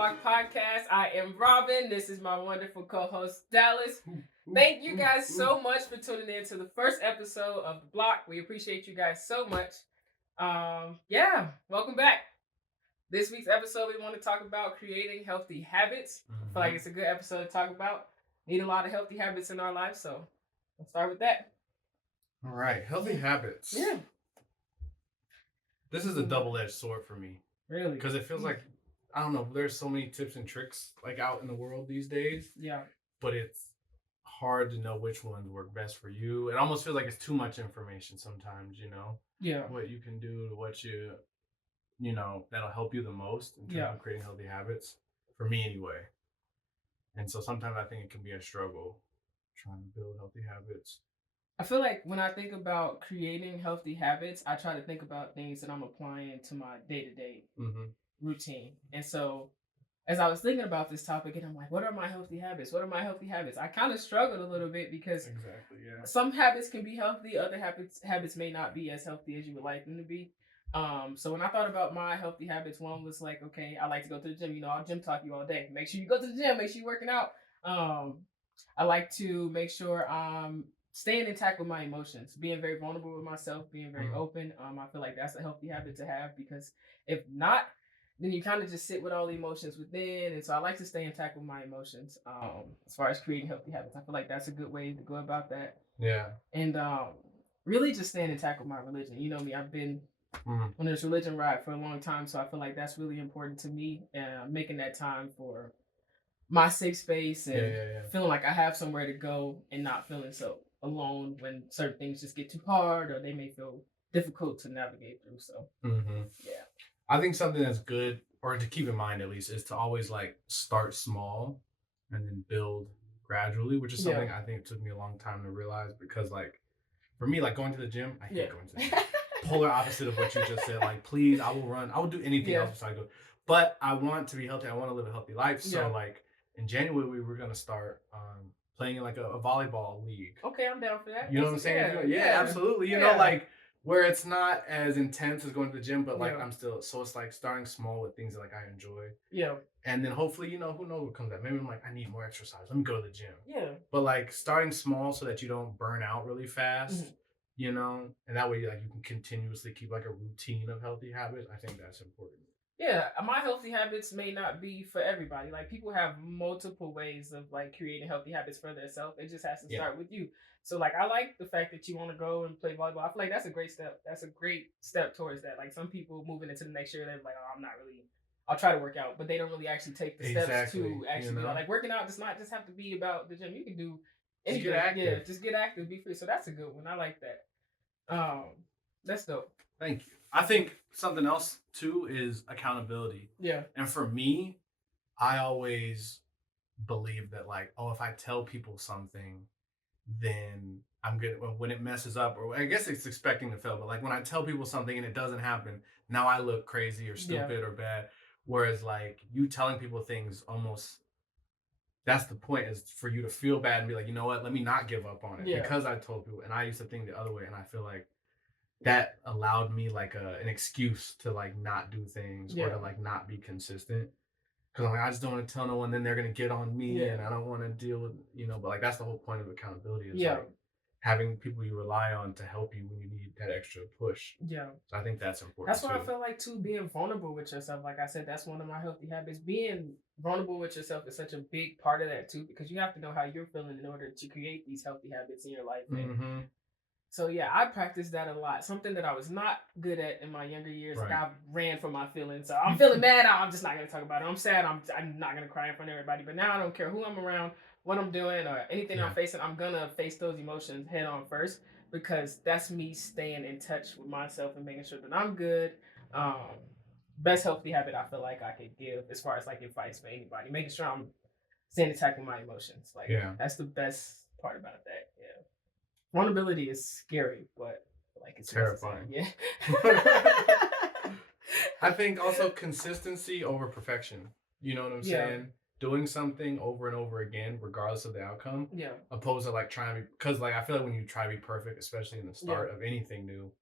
Block Podcast. I am Robin. This is my wonderful co-host Dallas. Thank you guys so much for tuning in to the first episode of The Block. We appreciate you guys so much. Welcome back. This week's episode, we want to talk about creating healthy habits. I feel like it's a good episode to talk about. Need a lot of healthy habits in our life, so let's start with that. All right, healthy habits. Yeah. This is a double-edged sword for me. Really? Because it feels like, I don't know, there's so many tips and tricks like out in the world these days. Yeah. But it's hard to know which ones work best for you. It almost feels like it's too much information sometimes, you know? Yeah. What you can do, what you know, that'll help you the most in terms of creating healthy habits. For me anyway. And so sometimes I think it can be a struggle trying to build healthy habits. I feel like when I think about creating healthy habits, I try to think about things that I'm applying to my day-to-day routine. And so as I was thinking about this topic, and I'm like, what are my healthy habits? What are my healthy habits? I kind of struggled a little bit because some habits can be healthy. Other habits may not be as healthy as you would like them to be. So when I thought about my healthy habits, one was like, okay, I like to go to the gym. You know, I'll gym talk you all day. Make sure you go to the gym. Make sure you're working out. I like to make sure I'm staying intact with my emotions, being very vulnerable with myself, being very open. I feel like that's a healthy habit to have, because if not, then you kind of just sit with all the emotions within. And so I like to stay intact with my emotions. As far as creating healthy habits, I feel like that's a good way to go about that. Yeah. And really just staying intact with my religion. You know me, I've been on this religion ride for a long time, so I feel like that's really important to me. Making that time for my safe space and feeling like I have somewhere to go and not feeling so alone when certain things just get too hard or they may feel difficult to navigate through. So I think something that's good, or to keep in mind at least, is to always like start small and then build gradually, which is something I think it took me a long time to realize, because like for me, like going to the gym, I hate going to the gym. Polar opposite of what you just said. Like, please, I will run. I will do anything else besides go. But I want to be healthy. I want to live a healthy life. So like in January, we were going to start playing in like a volleyball league. Okay, I'm down for that. You know what I'm saying? Yeah, absolutely. You know, like where it's not as intense as going to the gym, but like I'm still, so it's like starting small with things that like I enjoy. Yeah. And then hopefully, you know, who knows what comes out. Maybe I'm like, I need more exercise. Let me go to the gym. Yeah. But like starting small so that you don't burn out really fast. You know, and that way, like, you can continuously keep like a routine of healthy habits. I think that's important. Yeah, my healthy habits may not be for everybody. Like, people have multiple ways of like creating healthy habits for themselves. It just has to start with you. So, like, I like the fact that you want to go and play volleyball. I feel like that's a great step. That's a great step towards that. Like, some people moving into the next year, they're like, oh, I'm not really. I'll try to work out, but they don't really actually take the steps to actually, you know? Like, working out does not just have to be about the gym. You can do anything. Just get active. Yeah, just get active, be free. So that's a good one. I like that. That's dope. Thank you. I think something else too is accountability. Yeah. And for me, I always believe that like, oh, if I tell people something, then I'm good. When it messes up, or I guess it's expecting to fail, but like when I tell people something and it doesn't happen, now I look crazy or stupid or bad. Whereas like you telling people things, almost that's the point, is for you to feel bad and be like, you know what, let me not give up on it because I told people. And I used to think the other way, and I feel like that allowed me like an excuse to like not do things or to like not be consistent, because I'm like, I just don't want to tell no one, then they're gonna get on me and I don't want to deal with, you know. But like that's the whole point of accountability, is like having people you rely on to help you when you need that extra push. Yeah. So I think that's important. That's why I feel like too, being vulnerable with yourself. Like I said, that's one of my healthy habits. Being vulnerable with yourself is such a big part of that too, because you have to know how you're feeling in order to create these healthy habits in your life. And so yeah, I practiced that a lot. Something that I was not good at in my younger years. Like I ran from my feelings. So I'm feeling mad. I'm just not gonna talk about it. I'm sad. I'm not gonna cry in front of everybody. But now I don't care who I'm around, what I'm doing, or anything I'm facing. I'm gonna face those emotions head on first, because that's me staying in touch with myself and making sure that I'm good. Best healthy habit I feel like I could give, as far as like advice for anybody, making sure I'm staying in touch with my emotions. Like that's the best part about that. Yeah. Vulnerability is scary, but like it's terrifying. Yeah. I think also consistency over perfection. You know what I'm saying? Doing something over and over again, regardless of the outcome. Yeah. Opposed to like trying to be, because like I feel like when you try to be perfect, especially in the start of anything new,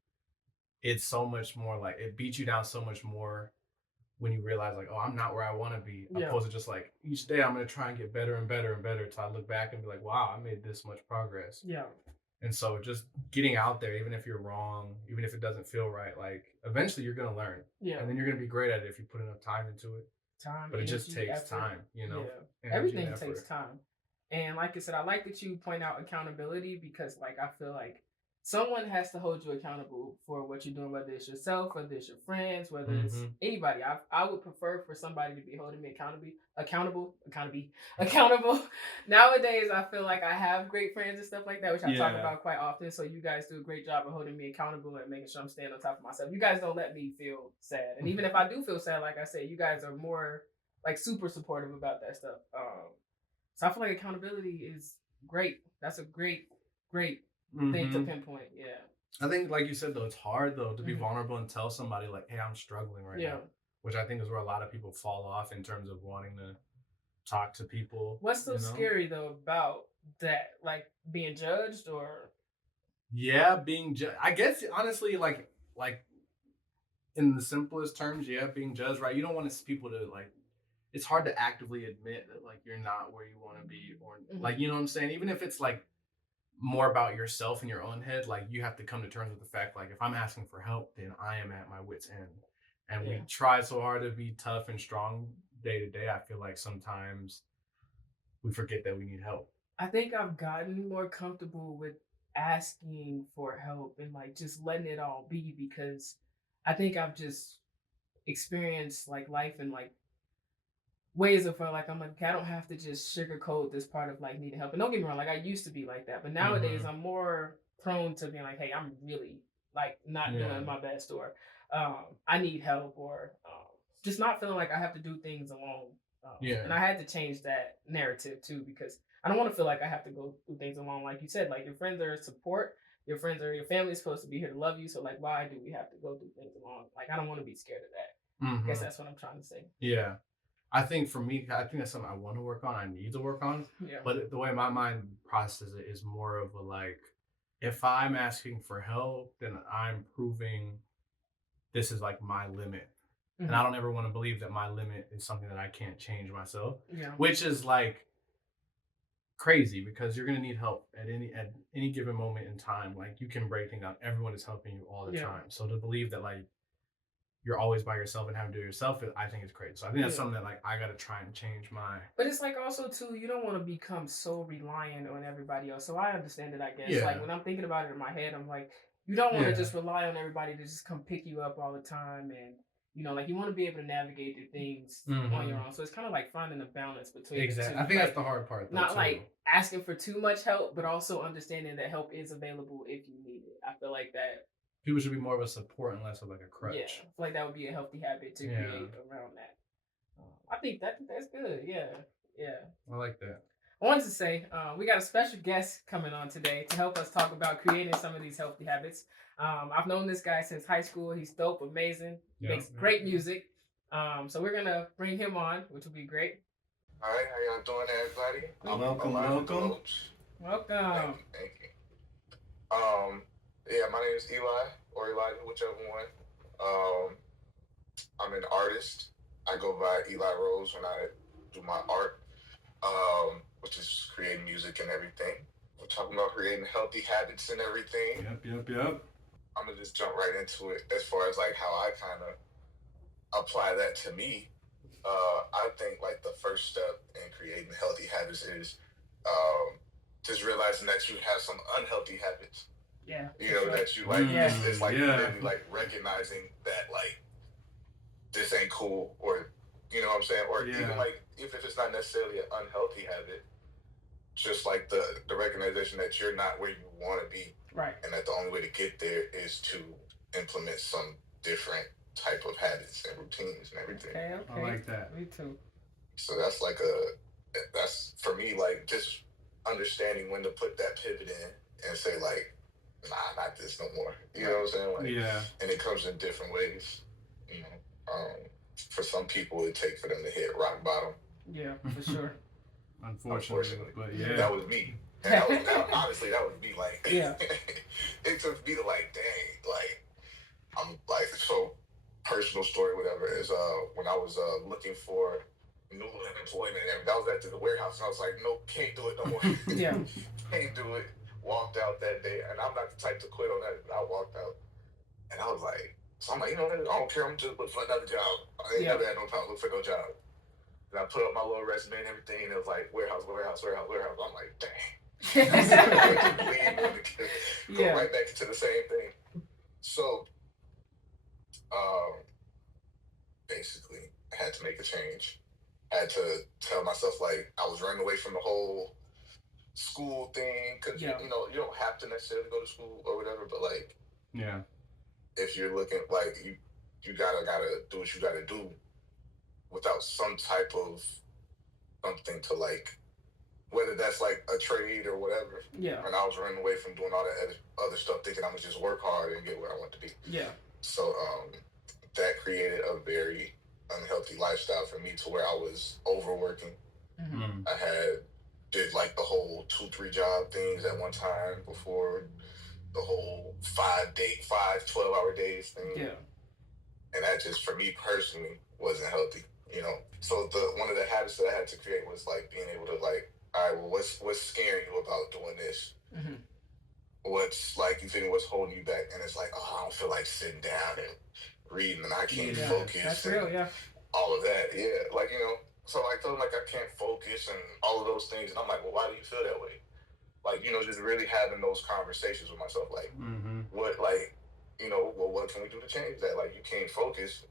it's so much more like, it beats you down so much more when you realize like, oh, I'm not where I want to be, opposed to just like each day I'm going to try and get better and better and better till I look back and be like, wow, I made this much progress. Yeah. And so just getting out there, even if you're wrong, even if it doesn't feel right, like eventually you're going to learn. Yeah. And then you're going to be great at it if you put enough time into it. But it just takes effort. time, you know? Yeah. Everything takes time. And like I said, I like that you point out accountability because like I feel like someone has to hold you accountable for what you're doing, whether it's yourself, whether it's your friends, whether it's anybody. I would prefer for somebody to be holding me accountable. Nowadays, I feel like I have great friends and stuff like that, which I talk about quite often. So you guys do a great job of holding me accountable and making sure I'm staying on top of myself. You guys don't let me feel sad. And even if I do feel sad, like I said, you guys are more like super supportive about that stuff. So I feel like accountability is great. That's a great thing to pinpoint. Yeah. I think, like you said, though, it's hard though to be vulnerable and tell somebody like, "Hey, I'm struggling right now," which I think is where a lot of people fall off in terms of wanting to talk to people. What's so scary though about that? Like being judged, or being judged. I guess honestly, like in the simplest terms, being judged. Right? You don't want people to like. It's hard to actively admit that like you're not where you want to be, or like, you know what I'm saying. Even if it's like more about yourself in your own head, like you have to come to terms with the fact like if I'm asking for help, then I am at my wit's end. And we try so hard to be tough and strong day to day. I feel like sometimes we forget that we need help. I think I've gotten more comfortable with asking for help and like just letting it all be, because I think I've just experienced like life and like ways of where like I'm like, okay, I don't have to just sugarcoat this part of like needing help. And don't get me wrong, like I used to be like that, but nowadays I'm more prone to being like, hey, I'm really like not doing my best, or I need help, or just not feeling like I have to do things alone. And I had to change that narrative too, because I don't want to feel like I have to go do things alone. Like you said, like your friends are support, your family is supposed to be here to love you. So like, why do we have to go do things alone? Like I don't want to be scared of that. I guess that's what I'm trying to say. Yeah. I think for me, I think that's something I want to work on. I need to work on. Yeah. But the way my mind processes it is more of a like, if I'm asking for help, then I'm proving this is like my limit. And I don't ever want to believe that my limit is something that I can't change myself. Yeah. Which is like crazy, because you're gonna need help at any given moment in time. Like you can break things down. Everyone is helping you all the time. So to believe that like you're always by yourself and having to do it yourself, I think it's crazy. So I think that's something that like I gotta try and change my. But it's like also too, you don't want to become so reliant on everybody else. So I understand it, I guess. Yeah. Like when I'm thinking about it in my head, I'm like, you don't want to just rely on everybody to just come pick you up all the time, and you know, like you want to be able to navigate the things on your own. So it's kind of like finding a balance between the two. I think that's the hard part. Not like asking for too much help, but also understanding that help is available if you need it. I feel like that people should be more of a support and less of like a crutch. Yeah, I feel like that would be a healthy habit to create around that. I think that's good. Yeah. I like that. I wanted to say we got a special guest coming on today to help us talk about creating some of these healthy habits. I've known this guy since high school. He's dope, amazing, makes great music. So we're gonna bring him on, which will be great. All right, how y'all doing, everybody? Welcome. Welcome. Thank you. My name is Eli, or Elijah, whichever one. I'm an artist. I go by Eli Rose when I do my art, which is creating music and everything. We're talking about creating healthy habits and everything. Yep. I'm gonna just jump right into it as far as like how I kind of apply that to me. I think like the first step in creating healthy habits is just realizing that you have some unhealthy habits. Yeah. You know, that you like, it's like really like recognizing that like this ain't cool, or you know what I'm saying? Or even like, if it's not necessarily an unhealthy habit, just like the recognition that you're not where you want to be. Right. And that the only way to get there is to implement some different type of habits and routines and everything. Okay. I like that. Me too. So that's like that's for me, like just understanding when to put that pivot in and say like, nah, not this no more. You know what I'm saying? Like, and it comes in different ways. You know, for some people it takes for them to hit rock bottom. Yeah, for sure. Unfortunately, but that was me. And honestly, that was me. Like, it took me to like, dang, like, I'm like, so personal story, whatever, is when I was looking for new employment, and I was at the warehouse, and I was like, nope, can't do it no more. Yeah. Can't do it. Walked out that day, and I'm not the type to quit on that, but I walked out, and I was like, so I'm like, I don't care, I'm just looking for another job. I ain't never had no problem looking for no job. And I put up my little resume and everything, and it was like, warehouse. I'm like, dang. Go right back into the same thing. So, basically, I had to make a change. I had to tell myself, like, I was running away from the whole school thing, because you don't have to necessarily go to school or whatever, but like, if you're looking, like, you gotta do what you gotta do without some type of something to, like, whether that's like a trade or whatever. Yeah. And I was running away from doing all that other stuff, thinking I'm gonna just work hard and get where I want to be. Yeah. So that created a very unhealthy lifestyle for me, to where I was overworking. Mm-hmm. I did like the whole 2-3 job things at one time, before the whole 12-hour days thing. Yeah. And that just, for me personally, wasn't healthy, So one of the habits that I had to create was like being able to, like, all right, well, what's scaring you about doing this? Mm-hmm. What's, like, you think, what's holding you back? And it's like, oh, I don't feel like sitting down and reading, and I can't focus. That's real, yeah. All of that, yeah. Like, so I told him, like, I can't focus and all of those things. And I'm like, well, why do you feel that way? Like, just really having those conversations with myself. Like, what, like, well, what can we do to change that? Like, you can't focus.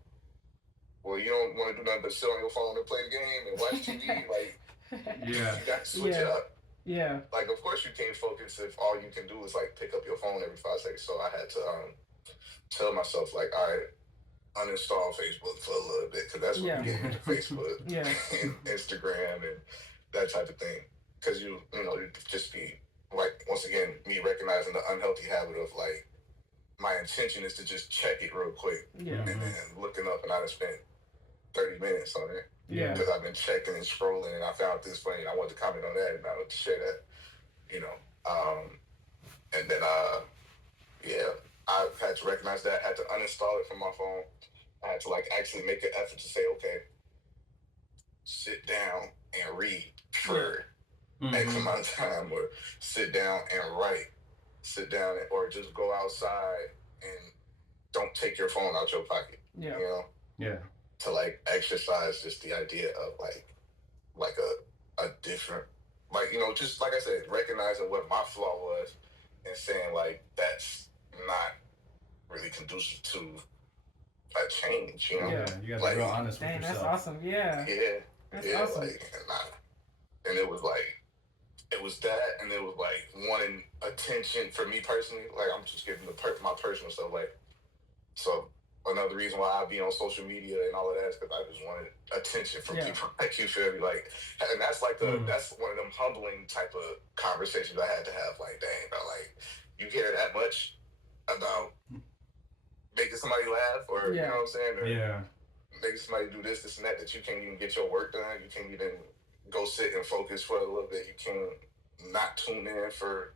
Well, you don't want to do nothing but sit on your phone and play the game and watch TV. Like, you got to switch it up. Yeah. Like, of course you can't focus if all you can do is, like, pick up your phone every 5 seconds. So I had to tell myself, like, all right, uninstall Facebook for a little bit, because that's what we get into Facebook and Instagram and that type of thing. Because you just be, like, once again, me recognizing the unhealthy habit of, like, my intention is to just check it real quick. Yeah. And then looking up, and I done spent 30 minutes on it. Yeah. Because I've been checking and scrolling, and I found this funny, and I wanted to comment on that, and I wanted to share that, and then, I had to recognize that, I had to uninstall it from my phone. I had to, like, actually make an effort to say, okay, sit down and read for X amount of time, or sit down and write, or just go outside and don't take your phone out your pocket. Yeah. To, like, exercise just the idea of like a different, like, just like I said, recognizing what my flaw was and saying, like, that's not really conducive to a change, Yeah, you gotta be real honest with yourself. That's awesome. Yeah. That's awesome. Like, and it was like, it was that, and it was like wanting attention for me personally. Like, I'm just giving my personal stuff. Like, so another reason why I be on social media and all of that is because I just wanted attention from people. Like, you feel me? Like, and that's like that's one of them humbling type of conversations I had to have. Like, dang, bro, like, you care that much about making somebody laugh, or you know what I'm saying? Or making somebody do this, and that you can't even get your work done. You can't even go sit and focus for a little bit. You can't not tune in for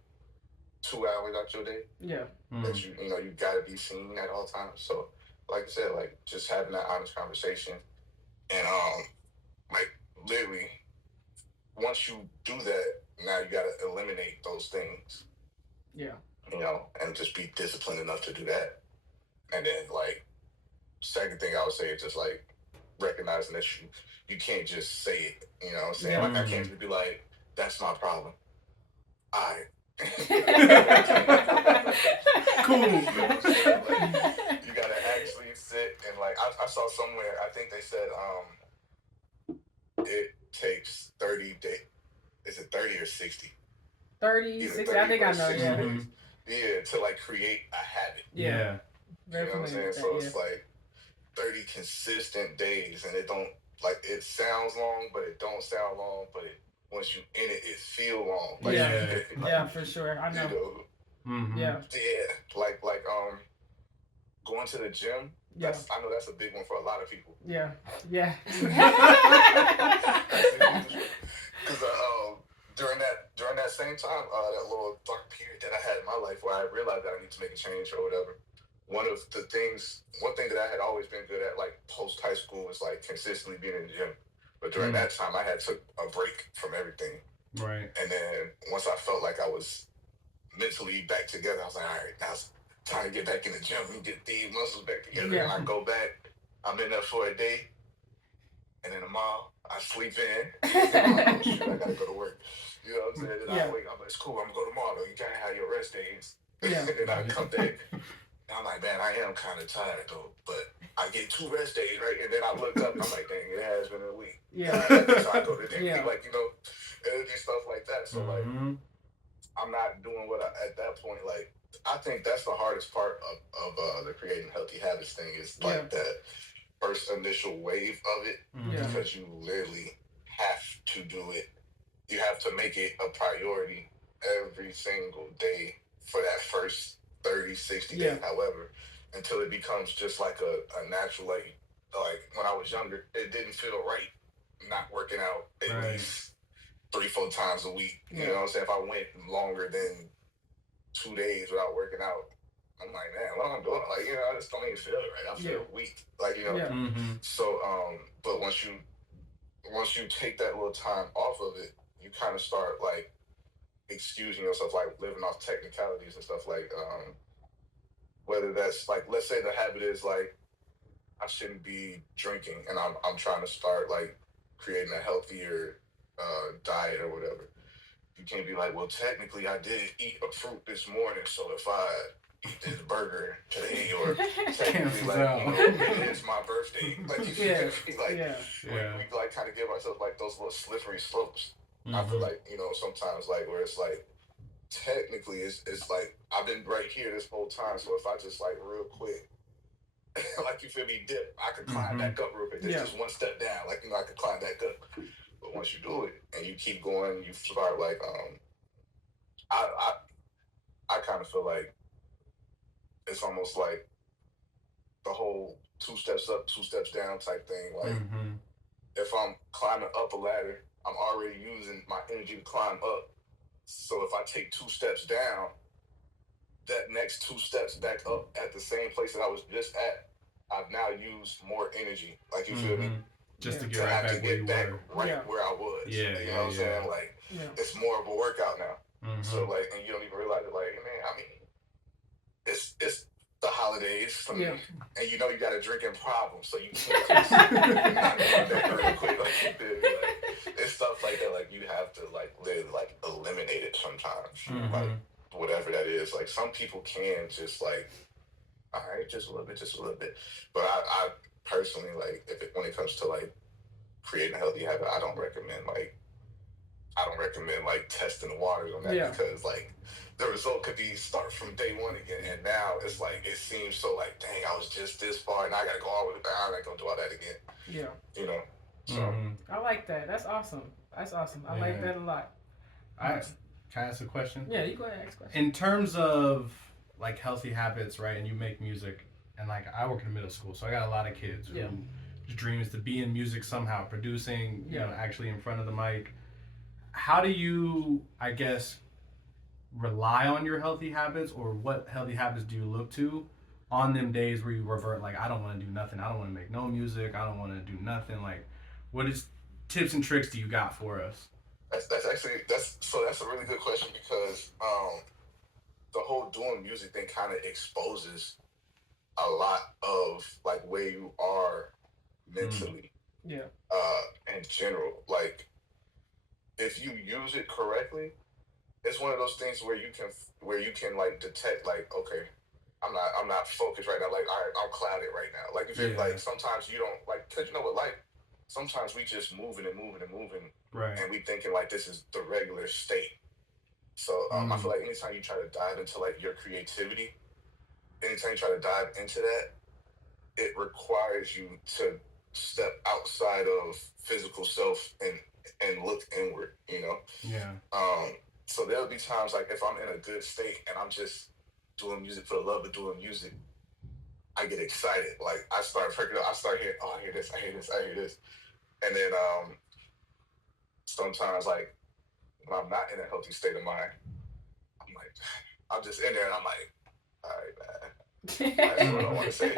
2 hours out your day. Yeah. But you gotta be seen at all times. So, like I said, like, just having that honest conversation, and like, literally, once you do that, now you gotta eliminate those things. Yeah. And just be disciplined enough to do that. And then, like, second thing I would say is just, like, recognizing that you can't just say it. You know what I'm saying? Like, I can't just be like, that's my problem. Cool. Like, you gotta actually sit and, like, I saw somewhere, I think they said it takes 30 days. Is it 30 or 60? 30, 60, I think I know, yeah, to, like, create a habit. Yeah. You know what I'm saying? So it's like 30 consistent days, and it don't, like, it sounds long, but it don't sound long, but once you in it feel long. Like, yeah, for sure. I know. Yeah. Yeah. Like going to the gym. I know that's a big one for a lot of people. Yeah. Because during that same time, that little dark period that I had in my life where I realized that I need to make a change or whatever, one thing that I had always been good at, like post high school, was like consistently being in the gym. But during that time, I had took a break from everything. Right. And then once I felt like I was mentally back together, I was like, all right, now it's time to get back in the gym and get these muscles back together. Yeah. And I go back, I'm in there for a day, and then tomorrow I sleep in. Oh shit, I gotta go to work. You know what I'm saying? Then I wake up, it's cool, I'm gonna go tomorrow though. You gotta have your rest days. Yeah. And then I come back. I'm like, man, I am kind of tired though, but I get 2 rest days, right? And then I look up and I'm like, dang, it has been a week. Yeah. So I go to the like, you know, it'll be stuff like that. So like, I'm not doing what at that point, like, I think that's the hardest part of the creating healthy habits thing is like that first initial wave of it, because you literally have to do it. You have to make it a priority every single day for that first 30, 60 days, however, until it becomes just like a natural, like when I was younger, it didn't feel right not working out at least 3-4 times a week. You know what I'm saying? If I went longer than 2 days without working out, I'm like, man, what am I doing? Like, you know, I just don't even feel it right. I feel weak. Like, you know. So, but once you take that little time off of it, you kind of start like excusing yourself, like living off technicalities and stuff, like whether that's like, let's say the habit is like I shouldn't be drinking, and I'm trying to start like creating a healthier diet or whatever. You can't be like, well, technically I did eat a fruit this morning, so if I eat this burger today, or technically like, you know, maybe it's my birthday, like you can't be like, we like kind of give ourselves like those little slippery slopes. I feel like, you know, sometimes like where it's like technically it's like I've been right here this whole time, so if I just like real quick like, you feel me, dip, I could climb back up real quick. It's just one step down, like, you know, I could climb back up. But once you do it and you keep going, you start like I kind of feel like it's almost like the whole 2 steps up, 2 steps down type thing. Like if I'm climbing up a ladder, I'm already using my energy to climb up. So if I take 2 steps down, that next 2 steps back up at the same place that I was just at, I've now used more energy. Like, you feel me? Just to get right back where you were. Where I was. Yeah, you know what I'm saying? Like, it's more of a workout now. So like, and you don't even realize it. Like, man, I mean, it's the holidays for me, and you know you got a drinking problem, so you can't just not that real quick. Like, you feel me? Like, it's stuff like that. Like, you have to like literally like eliminate it sometimes. Like, whatever that is. Like, some people can just like, all right, just a little bit. But I personally, like, when it comes to like creating a healthy habit, I don't recommend like testing the waters on that, because like the result could be start from day one again, and now it's like it seems so like, dang, I was just this far and I gotta go all the way back. I'm not gonna do all that again. You know. So I like that. That's awesome. I like that a lot. Can I ask a question? Yeah, you go ahead and ask a question. In terms of like healthy habits, right? And you make music, and like I work in middle school, so I got a lot of kids whose dream is to be in music somehow, producing, you know, actually in front of the mic. How do you, I guess, rely on your healthy habits, or what healthy habits do you look to on them days where you revert, like, I don't want to do nothing, I don't want to make no music, I don't want to do nothing? Like, what is tips and tricks do you got for us? That's a really good question, because the whole doing music thing kind of exposes a lot of like where you are mentally. In general, like, if you use it correctly, it's one of those things where you can like detect, like, okay, I'm not focused right now. Like, all right, I'm clouded right now. Like, if you're like, sometimes you don't like, because you know what, like, sometimes we just moving, right, and we thinking like this is the regular state. So I feel like anytime you try to dive into like your creativity, anytime you try to dive into that, it requires you to step outside of physical self and look inward, you know? So there'll be times like if I'm in a good state and I'm just doing music for the love of doing music, I get excited. Like, I start perking up, I start hearing, oh, I hear this. And then sometimes, like, when I'm not in a healthy state of mind, I'm like, I'm just in there and I'm like, all right, man, That's what I want to say.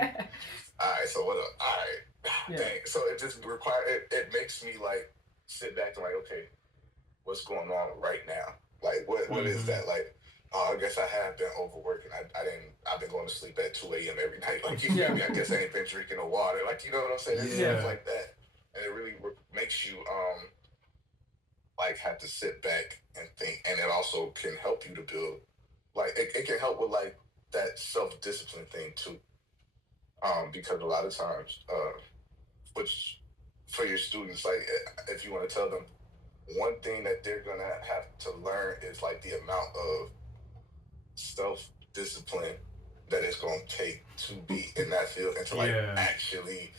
All right, so what? All right, Yeah. dang. So it just it makes me like sit back and like, okay, what's going on right now? Like, what is that? Like, oh, I guess I have been overworking. I've been going to sleep at 2 a.m. every night. Like, you feel me? I guess I ain't been drinking no water. Like, you know what I'm saying? It's stuff like that, and it really makes you like have to sit back and think, and it also can help you to build. Like, it can help with like that self-discipline thing too, because a lot of times, which for your students, like if you want to tell them one thing that they're gonna have to learn is like the amount of self-discipline that it's gonna take to be in that field and to like actually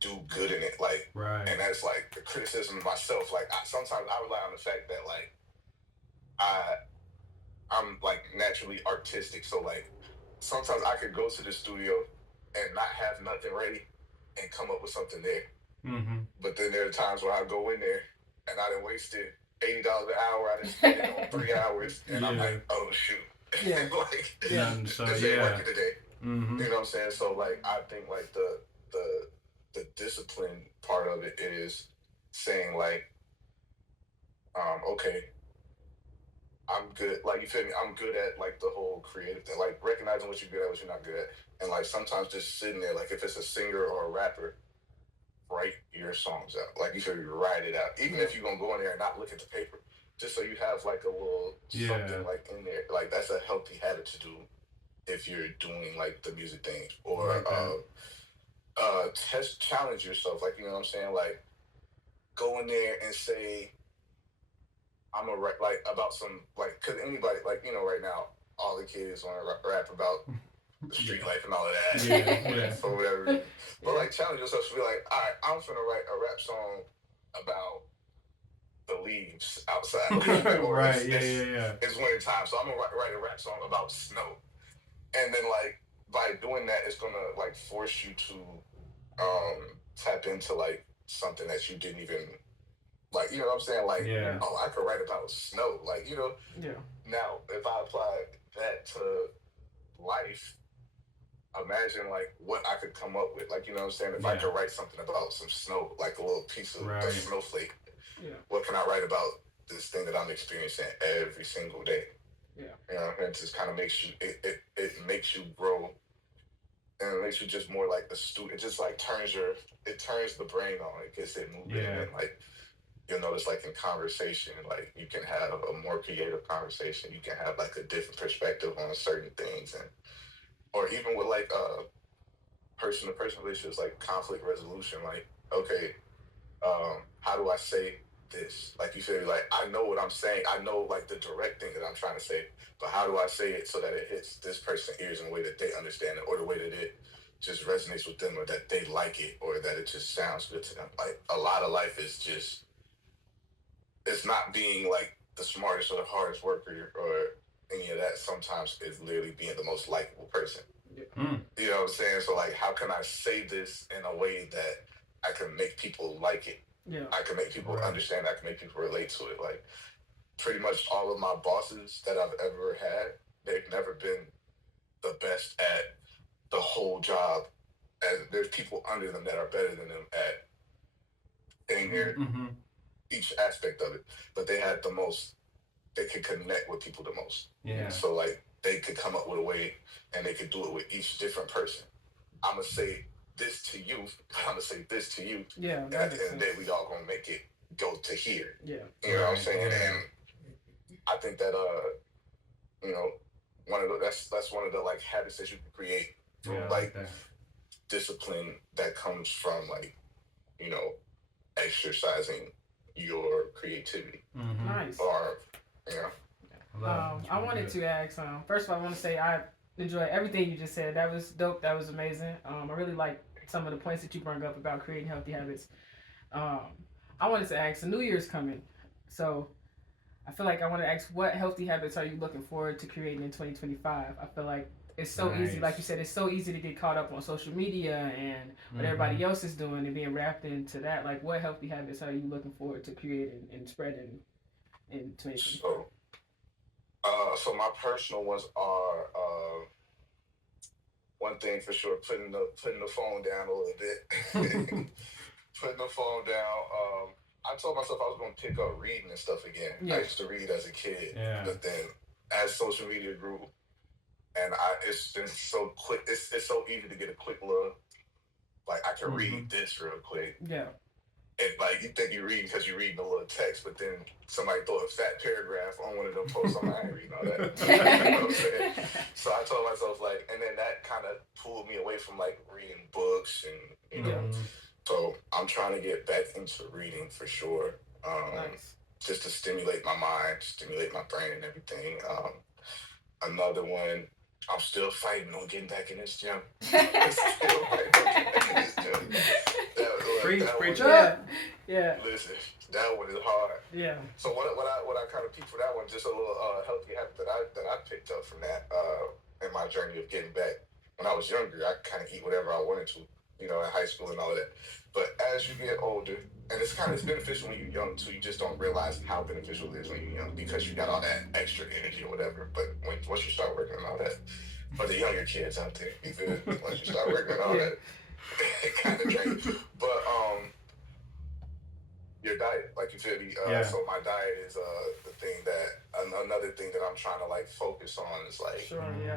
do good in it. Like, and that's like the criticism of myself. Like, sometimes I rely on the fact that like I'm like naturally artistic, so like sometimes I could go to the studio and not have nothing ready and come up with something there. But then there are times where I go in there and I done wasted $80 an hour. I done spent it on 3 hours, and I'm like, oh shoot, like this ain't working today. You know what I'm saying? So like, I think like the discipline part of it is saying like, okay, I'm good. Like, you feel me? I'm good at like the whole creative thing, like recognizing what you're good at, what you're not good at, and like sometimes just sitting there, like if it's a singer or a rapper, write your songs out. Like, you should write it out, even if you're gonna go in there and not look at the paper, just so you have like a little something like in there. Like, that's a healthy habit to do if you're doing like the music thing, or challenge yourself. Like, you know what I'm saying? Like, go in there and say, I'm gonna rap like about some, like, cause anybody, like, you know, right now all the kids want to rap about the street life and all of that, for whatever reason. But like, challenge yourself to be like, all right, I'm gonna write a rap song about the leaves outside, or it's winter time, so I'm gonna write a rap song about snow, and then like by doing that, it's gonna like force you to tap into like something that you didn't even, like, you know what I'm saying? Like, oh, I could write about snow. Like, you know, now if I apply that to life, imagine like what I could come up with. Like, you know what I'm saying? If I could write something about some snow, like a little piece of a snowflake, what can I write about this thing that I'm experiencing every single day? You know, and it just kind of makes you, it makes you grow, and it makes you just more like a student. It just like turns the brain on. It gets it moving, and like, you'll notice like in conversation, like you can have a more creative conversation. You can have like a different perspective on certain things, and or even with like person to person relationships, like conflict resolution. Like, okay, how do I say this? Like, you feel me? Like, I know what I'm saying. I know like the direct thing that I'm trying to say, but how do I say it so that it hits this person's ears in a way that they understand it, or the way that it just resonates with them, or that they like it, or that it just sounds good to them? Like, a lot of life is just, it's not being like the smartest or the hardest worker or any of that. Sometimes it's literally being the most likable person. You know what I'm saying? So like, how can I say this in a way that I can make people like it? I can make people understand. I can make people relate to it. Like, pretty much all of my bosses that I've ever had, they've never been the best at the whole job. And there's people under them that are better than them at in their each aspect of it. But they had the most, they could connect with people the most. So like, they could come up with a way, and they could do it with each different person. I'm gonna say this to you. I'm gonna say this to you. And at the end of the day, we all gonna make it go to here. You know what I'm saying? And I think that you know, that's one of the like habits that you can create through like discipline that comes from like, you know, exercising your creativity. Nice. Or, you know. I wanted to ask, first of all, I want to say I enjoy everything you just said. That was dope. That was amazing. I really like some of the points that you brought up about creating healthy habits. I wanted to ask, the New Year's coming. So I feel like I want to ask, what healthy habits are you looking forward to creating in 2025? I feel like it's so easy, like you said, it's so easy to get caught up on social media and what everybody else is doing and being wrapped into that. Like, what healthy habits are you looking forward to creating and spreading in 2025? So my personal ones are one thing for sure, putting the phone down a little bit. Putting the phone down. I told myself I was going to pick up reading and stuff again. Yeah. I used to read as a kid, but then as social media grew, and it's been so quick. It's so easy to get a quick little, like, I can read this real quick. Yeah. And like you think you're reading because you're reading a little text, but then somebody throw a fat paragraph on one of them posts. I'm like, I ain't reading all that. You know what I'm saying? So I told myself, like, and then that kind of pulled me away from like reading books and you know. So I'm trying to get back into reading for sure. Nice. Just to stimulate my mind, stimulate my brain and everything. Another one, I'm still fighting on getting back in this gym. Preach. Yeah. Listen, that one is hard. Yeah. So what I kind of peeped for that one, just a little healthy habit that I picked up from that in my journey of getting back. When I was younger, I kind of eat whatever I wanted to, you know, in high school and all that. But as you get older, and it's beneficial when you're young too. You just don't realize how beneficial it is when you're young because you got all that extra energy or whatever. But once you start working on all that, for the younger kids out there, you feel it? Once you start working on all that, it kind of drains. But your diet, like you feel me? So my diet is the thing that another thing that I'm trying to like focus on is like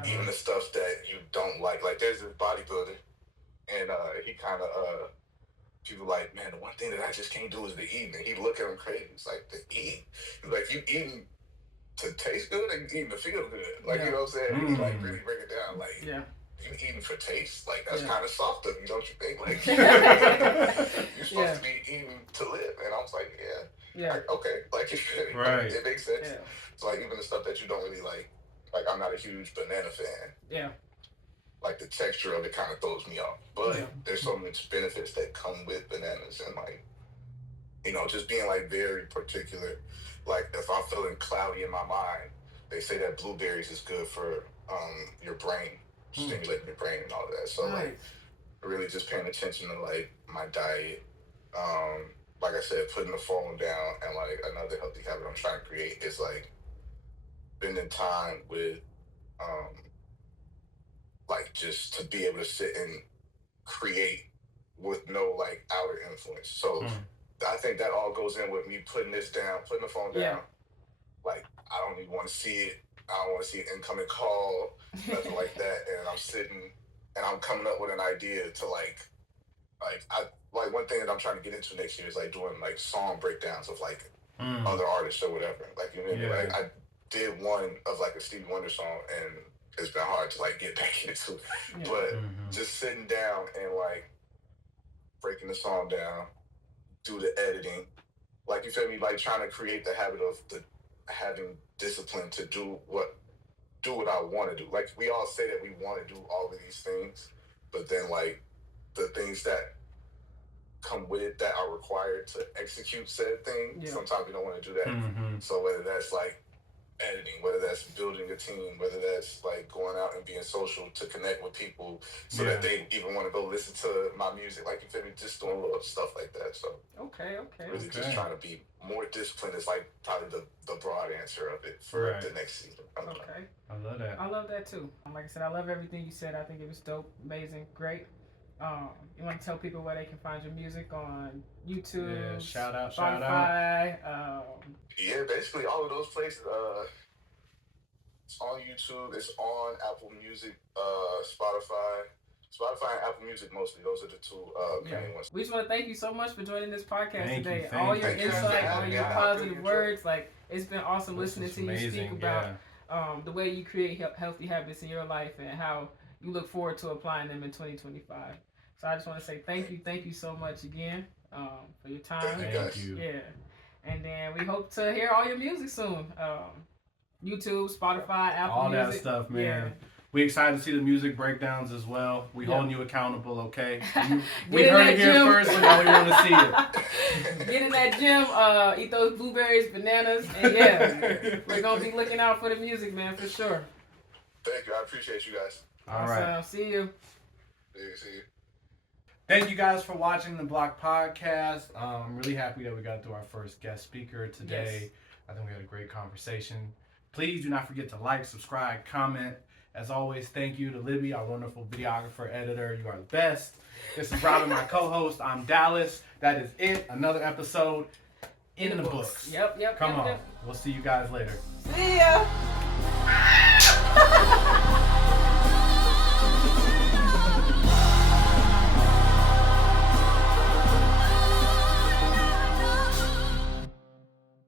even the stuff that you don't like. Like there's this bodybuilder, and he kind of people like, man, the one thing that I just can't do is the eating. And he look at him crazy. It's like the eating. He's like, you eating to taste good and you eating to feel good. Like you know what I'm saying? He's like really break it down. Like you eating for taste, like that's kind of soft of you, don't you think? Like you're supposed to be eating to live, and I was like, like, okay, like it makes sense. Yeah. So like even the stuff that you don't really like I'm not a huge banana fan. Yeah. Like the texture of it kind of throws me off, but there's so much benefits that come with bananas, and like you know, just being like very particular. Like if I'm feeling cloudy in my mind, they say that blueberries is good for your brain. Stimulating your brain and all of that. So like really just paying attention to like my diet. Like I said, putting the phone down, and like another healthy habit I'm trying to create is like spending time with like just to be able to sit and create with no like outer influence. So I think that all goes in with me putting this down, putting the phone down. Like I don't even want to see it. I don't want to see an incoming call, nothing like that. And I'm sitting and I'm coming up with an idea to like one thing that I'm trying to get into next year is like doing like song breakdowns of like other artists or whatever. Like you know, like I did one of like a Stevie Wonder song, and it's been hard to like get back into it. But just sitting down and like breaking the song down, do the editing, like you feel me, like trying to create the habit of having discipline to do what I want to do. Like we all say that we want to do all of these things, but then like the things that come with it that are required to execute said thing, sometimes we don't want to do that. So whether that's like editing, whether that's building a team, whether that's like going out and being social to connect with people so that they even want to go listen to my music, like you feel me, just doing little stuff like that. So really just trying to be more disciplined is like probably the broad answer of it for the next season. I love that. I love that too. Like I said, I love everything you said. I think it was dope, amazing, great. You want to tell people where they can find your music on YouTube, shout out, Spotify, basically all of those places. It's on YouTube. It's on Apple Music, Spotify and Apple Music mostly. Those are the two main ones. We just want to thank you so much for joining this podcast today. All your insight, all your positive words. Like it's been awesome listening to you speak about the way you create healthy habits in your life and how you look forward to applying them in 2025. So I just want to say thank you so much again for your time. Thank you. Yeah. And then we hope to hear all your music soon. YouTube, Spotify, Apple all Music. All that stuff, man. Yeah. We excited to see the music breakdowns as well. We holding you accountable, okay? We heard it here first, and now we want to see it. Get in that gym, eat those blueberries, bananas, and we're going to be looking out for the music, man, for sure. Thank you. I appreciate you guys. All right. See you. See you. Thank you guys for watching the Block Podcast. I'm really happy that we got to our first guest speaker today. Yes. I think we had a great conversation. Please do not forget to like, subscribe, comment, As always, thank you to Libby, our wonderful videographer, editor. You are the best. This is Robin, my co-host. I'm Dallas. That is it. Another episode in the books. Yep. Come on. We'll see you guys later. See ya.